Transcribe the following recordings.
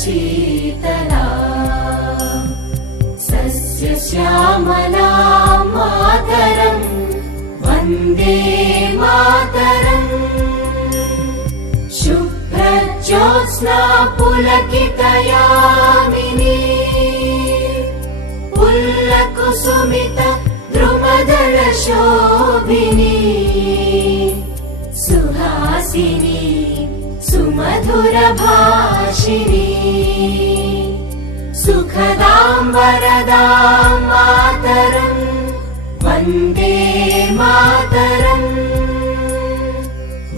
Sheetla सस्यश्यामला Mataram Vande Mataram शुभ्रज्योत्स्ना पुलकितयामिनी पुल्लकुसुमित द्रुमदलशोभिनी Suhasini सुमधुरभाषिणी सुखदां वरदां Mataram Vande Mataram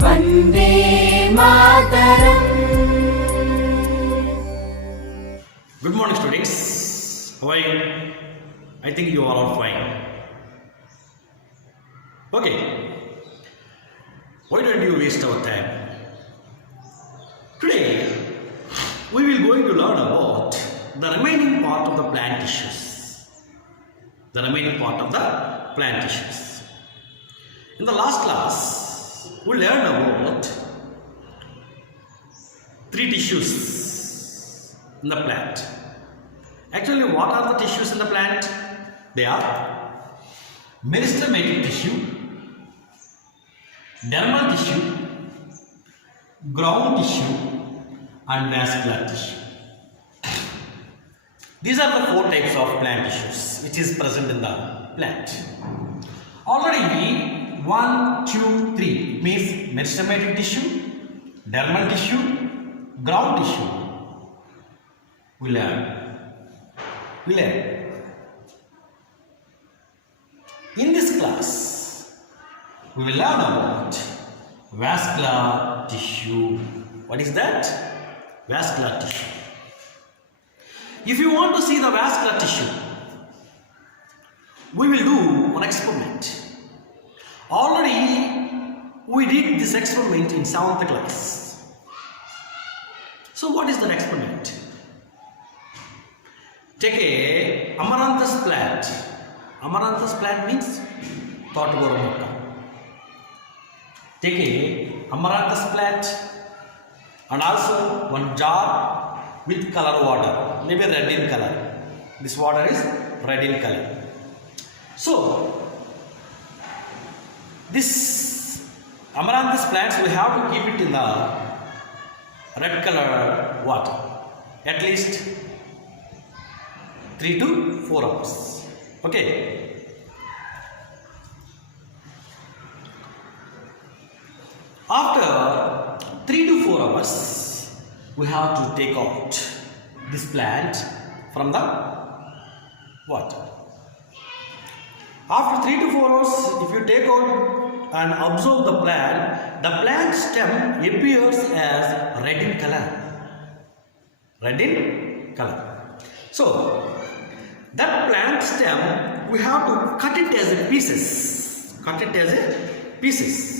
Vande Mataram. Good morning, students. How are you? I think you all are fine. Okay. Why don't you waste our time? Today, we will going to learn about the remaining part of the plant tissues. The remaining part of the plant tissues. In the last class, we learned about 3 tissues in the plant. Actually, what are the tissues in the plant? They are meristematic tissue, dermal tissue, ground tissue, and vascular tissue. These are the 4 types of plant tissues which is present in the plant. Already 1, 2, 3 means meristematic tissue, dermal tissue, ground tissue. We learn. In this class, we will learn about vascular tissue. What is that? Vascular tissue. If you want to see the vascular tissue, we will do one experiment. Already we did this experiment in 7th class. So what is that experiment? Take a amaranthus plant. Amaranthus plant means totagora mokka. Take a amaranthus plant and also one jar with color water, maybe red in color. This water is red in color. So this amaranthus plants, we have to keep it in the red color water at least 3 to 4 hours. Okay. After 3 to 4 hours, we have to take out this plant from the water. After 3 to 4 hours, if you take out and observe the plant stem appears as red in color. Red in color. So, that plant stem, we have to cut it as a pieces. Cut it as a pieces.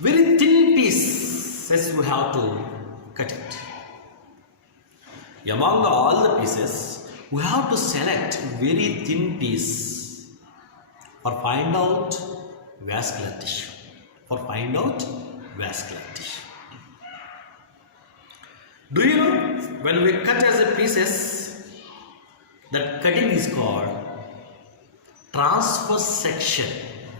Very thin pieces we have to cut it. Among all the pieces, we have to select very thin piece for find out vascular tissue. For find out vascular tissue. Do you know when we cut as a pieces, that cutting is called transverse section.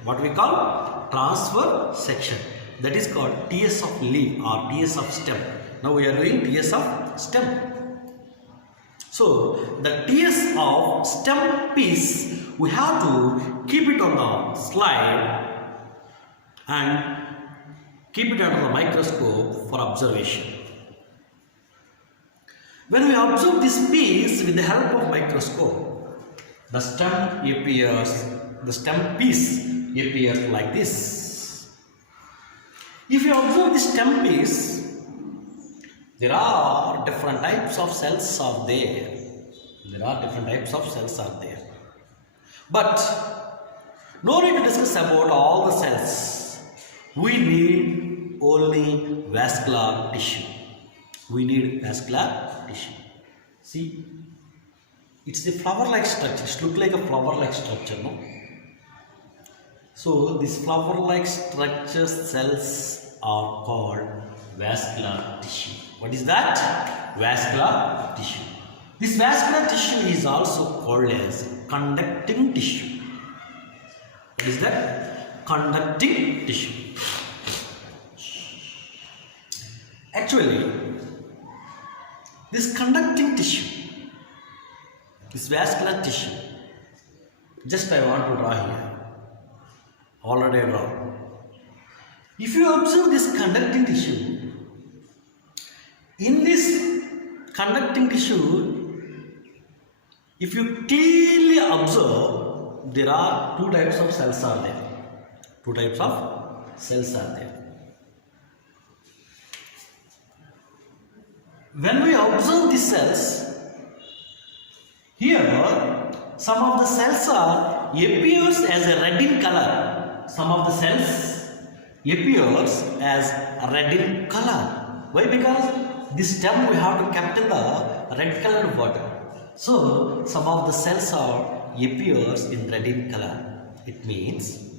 What we call transverse section. That is called TS of leaf or TS of stem. Now we are doing TS of stem. So the TS of stem piece, we have to keep it on the slide and keep it under the microscope for observation. When we observe this piece with the help of microscope, the stem piece appears like this. If you observe this stem piece, there are different types of cells are there. But no need to discuss about all the cells. We need only vascular tissue. See, it's a flower-like structure. It looks like a flower-like structure, no? So these flower-like structure cells are called vascular tissue. What is that? Vascular tissue. This vascular tissue is also called as conducting tissue. What is that? Conducting tissue. Actually, this conducting tissue, this vascular tissue, just I want to draw here. Already I draw. If you observe this conducting tissue, in this conducting tissue, if you clearly observe, there are two types of cells are there. Two types of cells are there. When we observe the cells, here some of the cells appears as a red in color. Some of the cells appears as a red in color. Why? Because this stem we have to capture the red colored water. So some of the cells appears in red in color. It means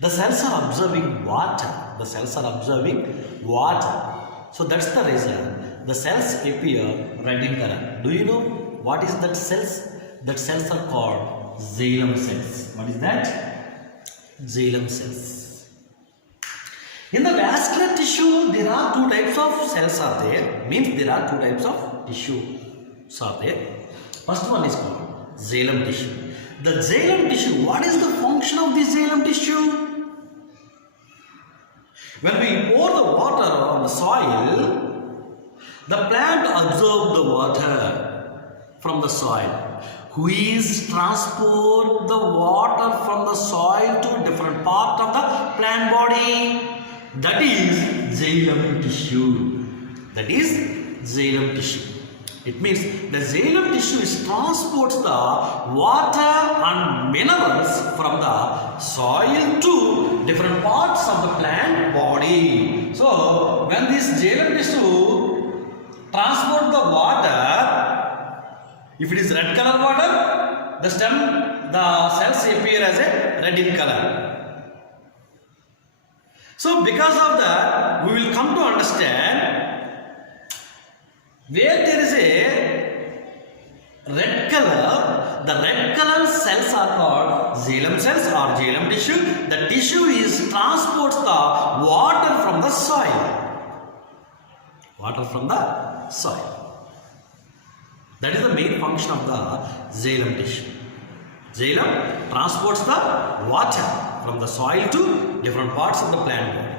the cells are observing water. The cells are observing water. So that's the reason the cells appear red in color. Do you know what is that cells? That cells are called xylem cells. What is that? Xylem cells. In the vascular tissue, there are two types of cells are there. Means there are two types of tissues are there. First one is called xylem tissue. The xylem tissue, what is the function of this xylem tissue? When we pour the water on the soil, the plant absorbs the water from the soil. Which transport the water from the soil to different part of the plant body. That is xylem tissue. That is xylem tissue. It means the xylem tissue transports the water and minerals from the soil to different parts of the plant body. So when this xylem tissue transports the water, if it is red color water, the stem, the cells appear as a red in color. So because of that, we will come to understand where there is a red color, the red color cells are called xylem cells or xylem tissue. The tissue transports the water from the soil. Water from the soil. That is the main function of the xylem tissue. Xylem transports the water from the soil to different parts of the plant body.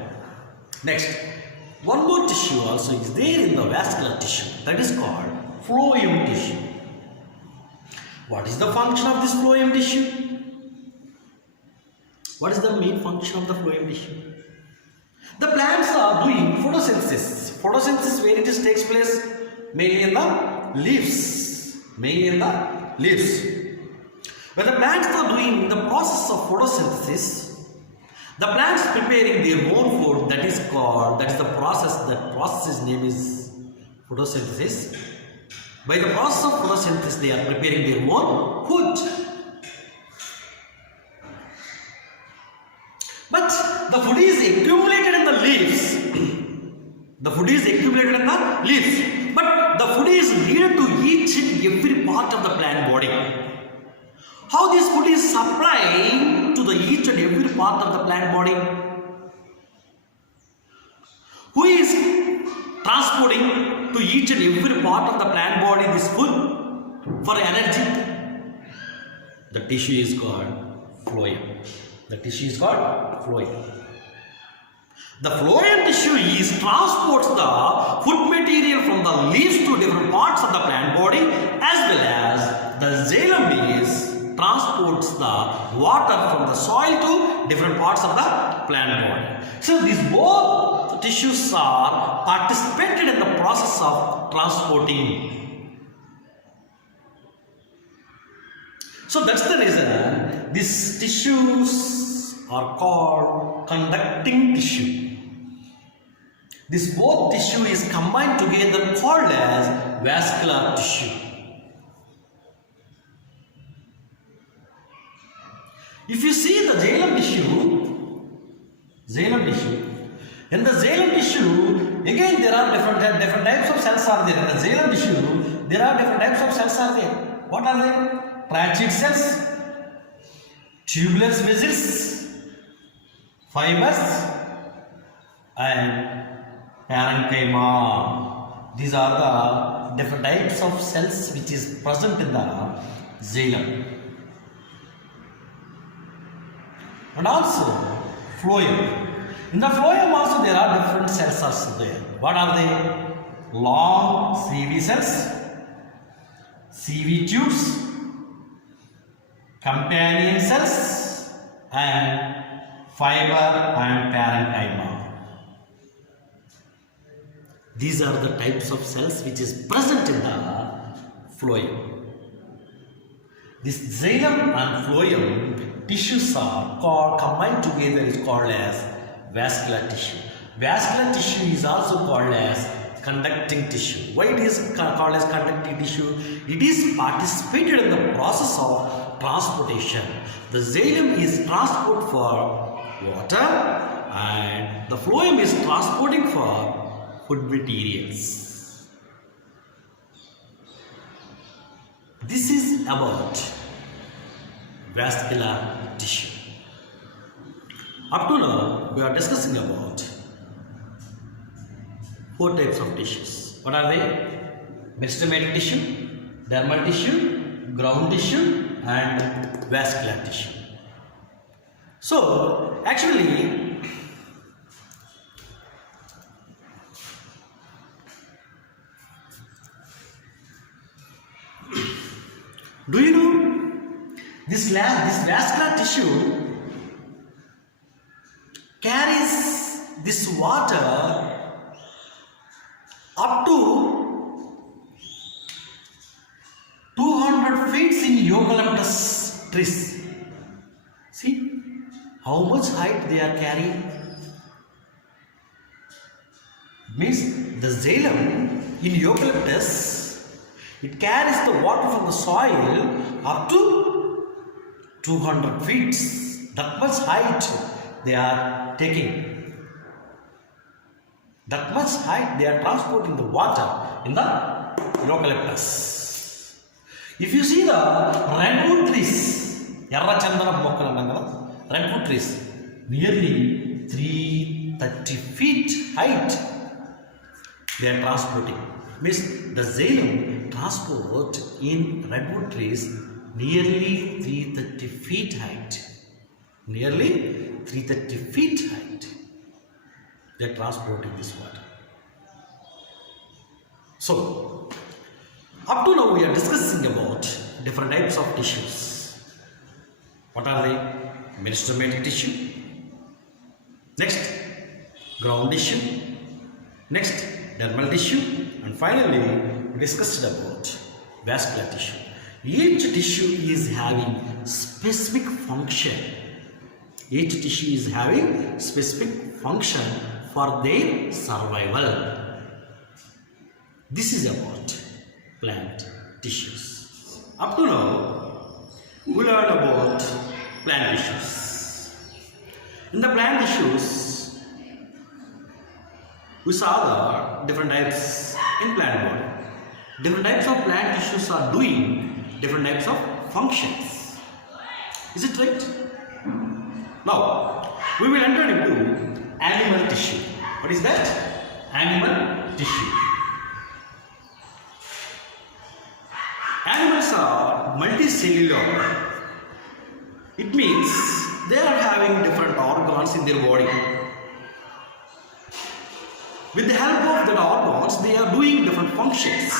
Next, one more tissue also is there in the vascular tissue, that is called phloem tissue. What is the function of this phloem tissue? What is the main function of the phloem tissue? The plants are doing photosynthesis. Photosynthesis where it takes place? Mainly in the leaves. Mainly in the leaves. When the plants are doing the process of photosynthesis, the plants preparing their own food, that is the process name is photosynthesis. By the process of photosynthesis, they are preparing their own food. But the food is accumulated in the leaves. The food is accumulated in the leaves. But the food is needed to each and every part of the plant body. How this food is supplying to the each and every part of the plant body? Who is transporting to each and every part of the plant body this food for energy? The tissue is called phloem. The tissue is called phloem. The phloem tissue transports the food material from the leaves to different parts of the plant body, as well as the xylem transports the water from the soil to different parts of the plant body. So these both tissues are participated in the process of transporting. So that's the reason these tissues are called conducting tissue. This both tissue is combined together called as vascular tissue. If you see the xylem tissue, In the xylem tissue, again there are different types of cells are there. In the xylem tissue, there are different types of cells are there. What are they? Tracheid cells, tubular vessels, fibers, and parenchyma. These are the different types of cells which is present in the xylem. And also phloem. In the phloem also there are different cells also there. What are they? Long CV cells, CV tubes, companion cells, and fiber and parenchyma. These are the types of cells which is present in the phloem. This xylem and phloem tissues are combined together is called as vascular tissue. Vascular tissue is also called as conducting tissue. Why it is called as conducting tissue? It is participated in the process of transportation. The xylem is transport for water and the phloem is transporting for food materials. This is about vascular tissue. Up to now, we are discussing about 4 types of tissues. What are they? Meristematic tissue, dermal tissue, ground tissue, and vascular tissue. So, actually, do you know this vascular tissue carries this water up to 200 feet in eucalyptus trees. See how much height they are carrying. Means the xylem in eucalyptus, it carries the water from the soil up to 200 feet. That much height they are taking. That much height they are transporting the water in the eucalyptus. If you see the redwood trees, redwood trees, nearly 330 feet height they are transporting. Means the xylem transport in redwood trees nearly 330 feet height. Nearly 330 feet height. They are transporting this water. So, up to now we are discussing about different types of tissues. What are they? Meristematic tissue. Next, ground tissue. Next, dermal tissue. And finally, we discussed about vascular tissue. Each tissue is having specific function. Each tissue is having specific function for their survival. This is about plant tissues. Up to now, we learned about plant tissues. In the plant tissues, we saw the different types in plant body. Different types of plant tissues are doing different types of functions. Is it right? Now, we will enter into animal tissue. What is that? Animal tissue. Animals are multicellular. It means they are having different organs in their body. With the help of that organs, they are doing different functions.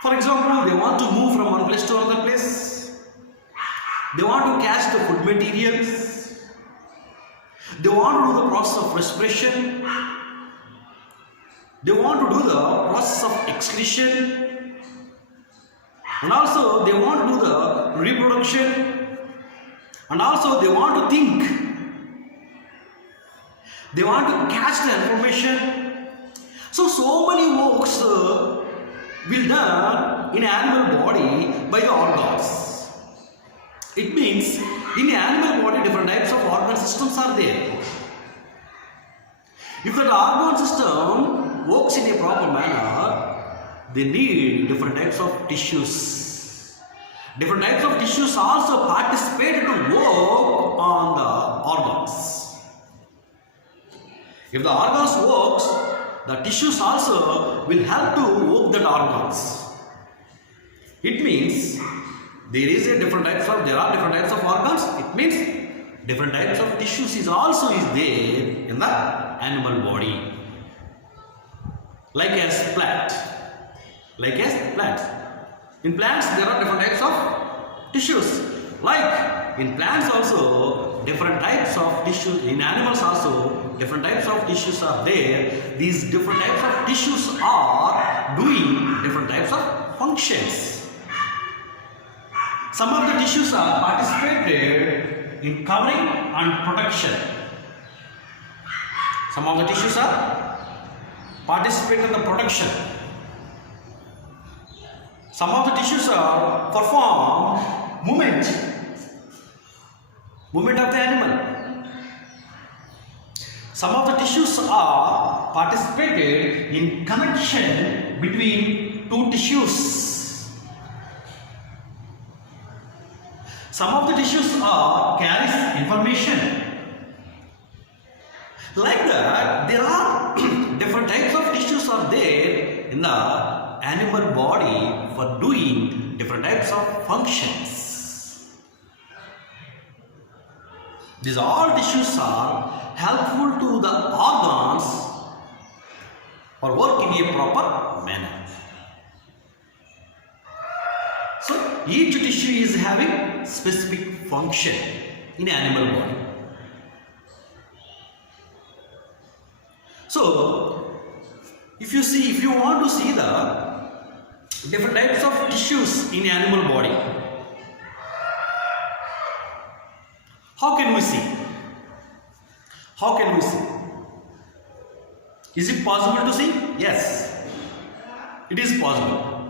For example, they want to move from one place to another place. They want to catch the food materials. They want to do the process of respiration. They want to do the process of excretion. And also they want to do the reproduction. And also they want to think. They want to catch the information. So many works will done in animal body by the organs. It means in the animal body different types of organ systems are there. If the organ system works in a proper manner, they need different types of tissues. Different types of tissues also participate to work on the organs. If the organs works, the tissues also will help to work the organs. It means there are different types of organs. It means different types of tissues is there in the animal body. Like as plant. In plants there are different types of tissues. Like in plants also different types of tissues. In animals also different types of tissues are there. These different types of tissues are doing different types of functions. Some of the tissues are participated in covering and protection. Some of the tissues are participate in the protection. Some of the tissues are perform movement of the animal. Some of the tissues are participated in connection between two tissues. Some of the tissues are carries information. Like that, there are different types of tissues are there in the animal body for doing different types of functions. These all tissues are helpful to the organs for work in a proper manner. So each tissue is having specific function in animal body. So if you want to see the different types of tissues in animal body, how can we see? Is it possible to see? Yes, it is possible.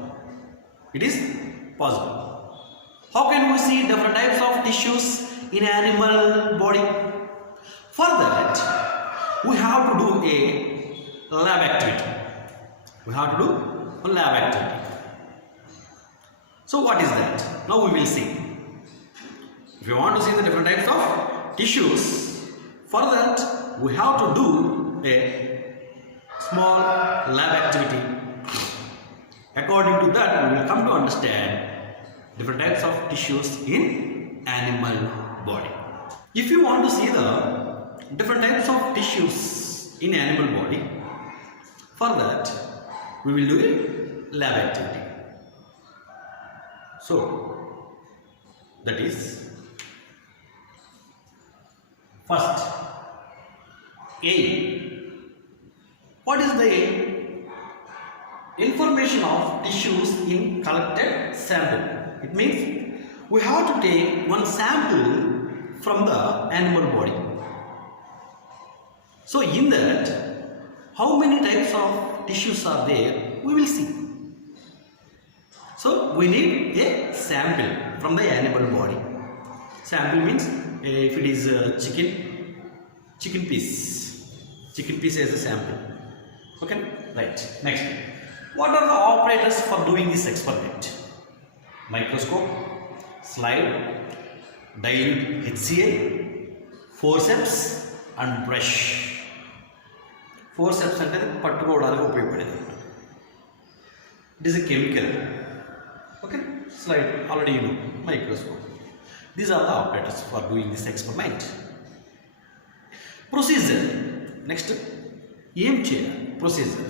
How can we see different types of tissues in animal body? For that, we have to do a lab activity. So what is that? Now we will see. If you want to see the different types of tissues, for that we have to do a small lab activity. According to that, we will come to understand different types of tissues in animal body. If you want to see the different types of tissues in animal body, for that we will do a lab activity. So that is first A. What is the A? Information of tissues in collected sample. It means we have to take one sample from the animal body. So in that, how many types of tissues are there, we will see. So we need a sample from the animal body. Sample means if it is a chicken piece as a sample. Okay, right. Next, what are the operators for doing this experiment? Microscope, slide, dilute HCl, forceps and brush. Forceps అంటే పట్టుకోవడానికి ఉపయోగపడేది. It is a chemical. Okay, slide already you know. Microscope. These are the operators for doing this experiment. Procedure. Next, ఏం చేయాలి? Procedure.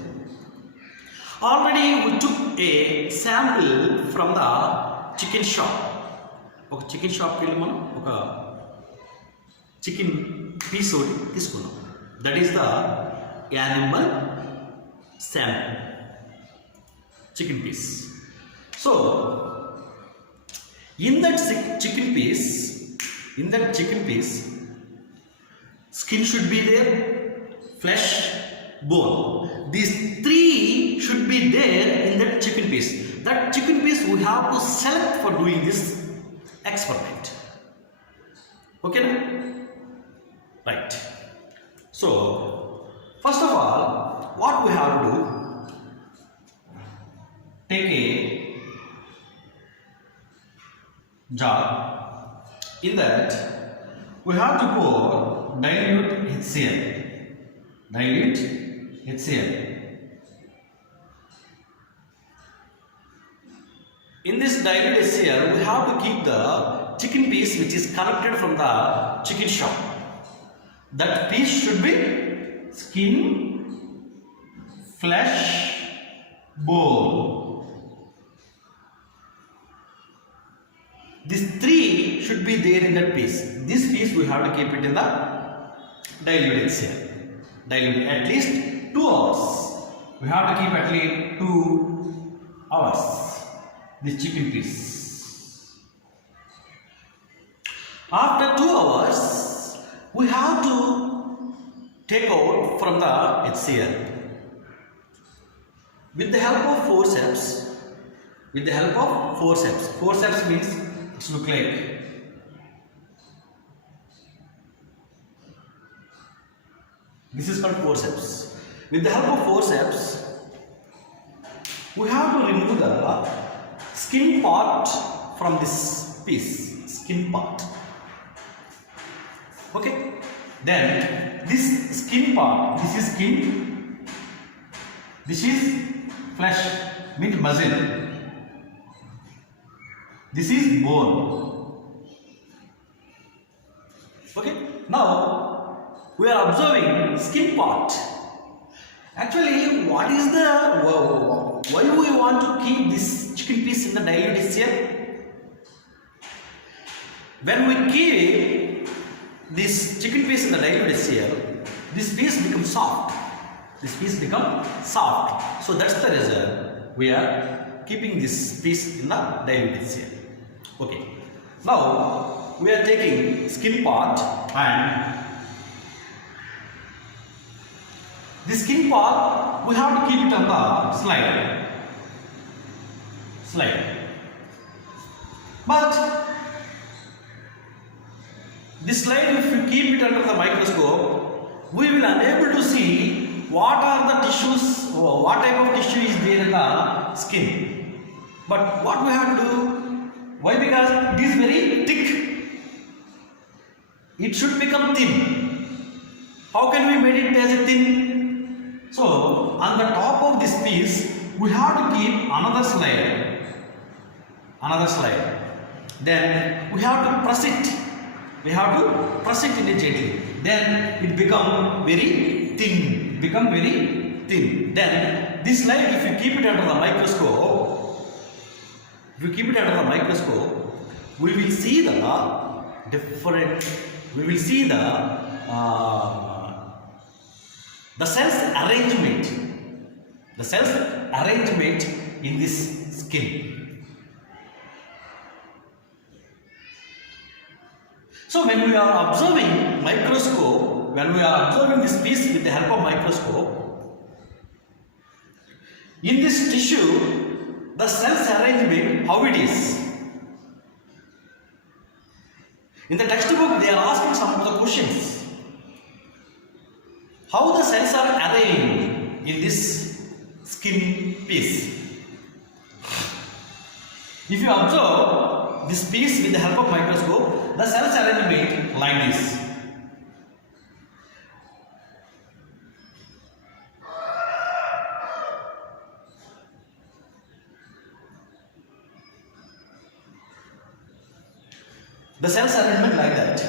Already we took a sample from the chicken shop. ఒక chicken షాప్కి వెళ్ళి మనం ఒక chicken piece ఒకటి తీసుకున్నాం. That is the animal sample, chicken piece. So in that chicken piece skin should be there, flesh, bone. These three should be there in that chicken piece. That chicken piece we have to select for doing this experiment. Okay, right? So First of all, what we have to do, take a jar. In that, we have to pour dilute HCl. Dilute HCl. In this dilute HCl, we have to keep the chicken piece which is collected from the chicken shop. That piece should be skin, flesh, bone. These three should be there in that piece. This piece we have to keep it in the dilute HCl. Dilute at least 2 hours. We have to keep at least 2 hours. This chicken piece. After 2 hours, we have to take out from the HCl with the help of forceps. With the help of forceps. Forceps means it's look like this is called forceps. With the help of forceps, we have to remove the skin part from this piece. Skin part. Okay. Then this skin part, this is skin, this is flesh, means muscle. This is bone. Okay. Now we are observing skin part. Actually, what is the why do we want to keep this chicken piece in the dilute HCl? When we keep this chicken piece in the dilute HCl, this piece becomes soft. This piece becomes soft. So that's the reason we are keeping this piece in the dilute HCl. Okay. Now we are taking skin part and the skin part we have to keep it on the slide. But this slide, if you keep it under the microscope, we will unable to see what are the tissues or what type of tissue is there in the skin. But what we have to do? Why? Because it is very thick. It should become thin. How can we make it as a thin? So on the top of this piece, we have to keep another slide. Then we have to press it. We have to press it immediately. Then it become very thin. Then this slide, if you keep it under the microscope, we will see the different. We will see the cells arrangement. The cells arrangement in this skin. So when we are observing microscope, when we are observing this piece with the help of microscope, in this tissue, the cells arrangement, how it is. In the textbook, they are asking some of the questions. How the cells are arranged in this skin piece. If you observe this piece with the help of microscope, the cells arrangement like this. The cells arrangement like that.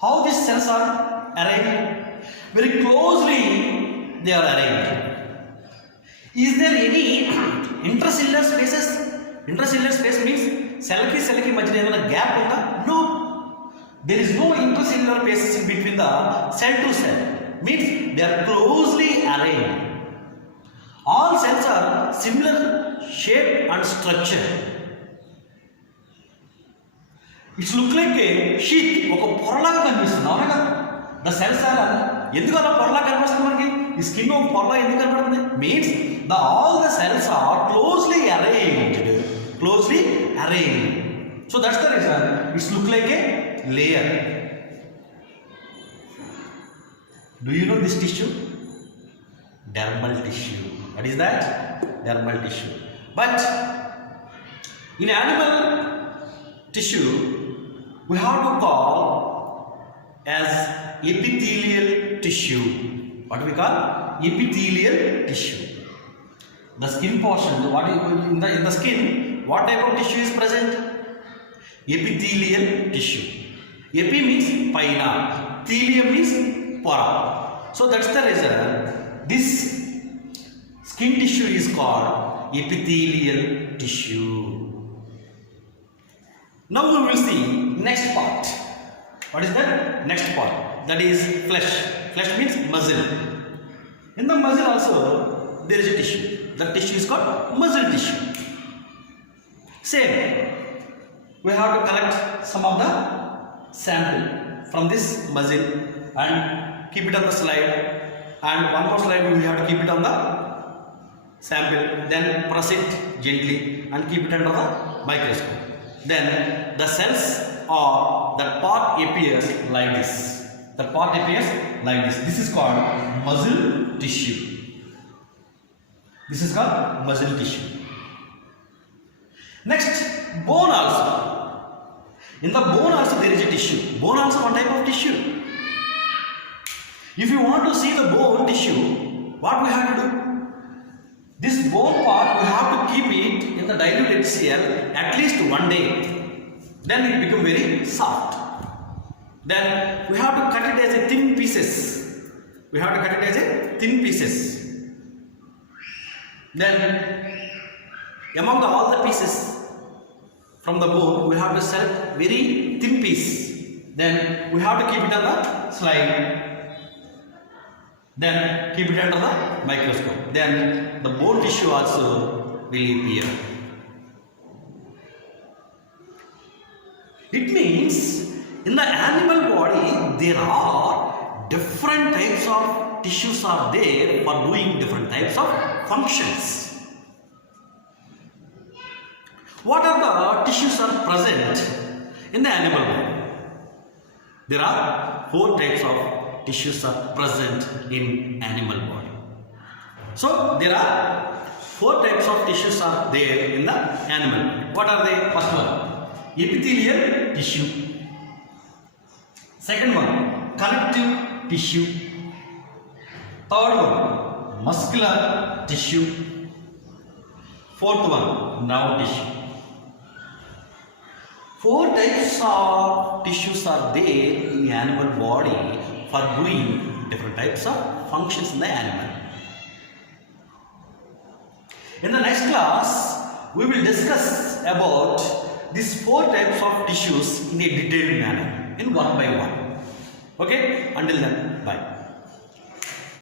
How these cells are arranged? Very closely they are arranged. Is there any intercellular spaces? Intercellular space means cell ki madhya emana gap unda? No. There is no intercellular spaces in between the cell to cell. Means they are closely arranged. All cells are similar shape and structure. It's look like a sheet. The cells are skin of means all the cells are closely arranged. So that's the reason it's look like a layer. Do you know this tissue? Dermal tissue. What is that? Dermal tissue. But in animal tissue, we have to call as epithelial tissue. What do we call? Epithelial tissue. The skin portion, in the skin, what type of tissue is present? Epithelial tissue. Epi means paina, thelium means pora. So that's the reason this skin tissue is called epithelial tissue. Now we will see next part. What is that? Next part. That is flesh. Flesh means muscle. In the muscle also there is a tissue. That tissue is called muscle tissue. Same. We have to collect some of the sample from this muscle and keep it on the slide. And one more slide we have to keep it on the sample. Then press it gently and keep it under the microscope. Then the cells or that part appears like this. The part appears like this. This is called muscle tissue. This is called muscle tissue. Next, bone also. In the bone also there is a tissue. Bone also one type of tissue. If you want to see the bone tissue, what we have to do? This bone part we have to keep it in the dilute HCl at least 1 day. Then it become very soft. Then we have to cut it as a thin pieces. We have to cut it as a thin pieces. Then among all the pieces from the bone, we have to select very thin piece. Then we have to keep it on the slide. Then keep it under the microscope. Then the bone tissue also will appear. It means in the animal body there are different types of tissues are there for doing different types of functions. What are the tissues are present in the animal body? There are 4 types of tissues are present in animal body. So there are 4 types of tissues are there in the animal body. What are they? First one, epithelial tissue. Second one, connective tissue. Third one, muscular tissue. Fourth one, nerve tissue. 4 types of tissues are there in the animal body for doing different types of functions in the animal. In the next class, we will discuss about these 4 types of tissues in a detailed manner, in one by one. Okay? Until then, bye.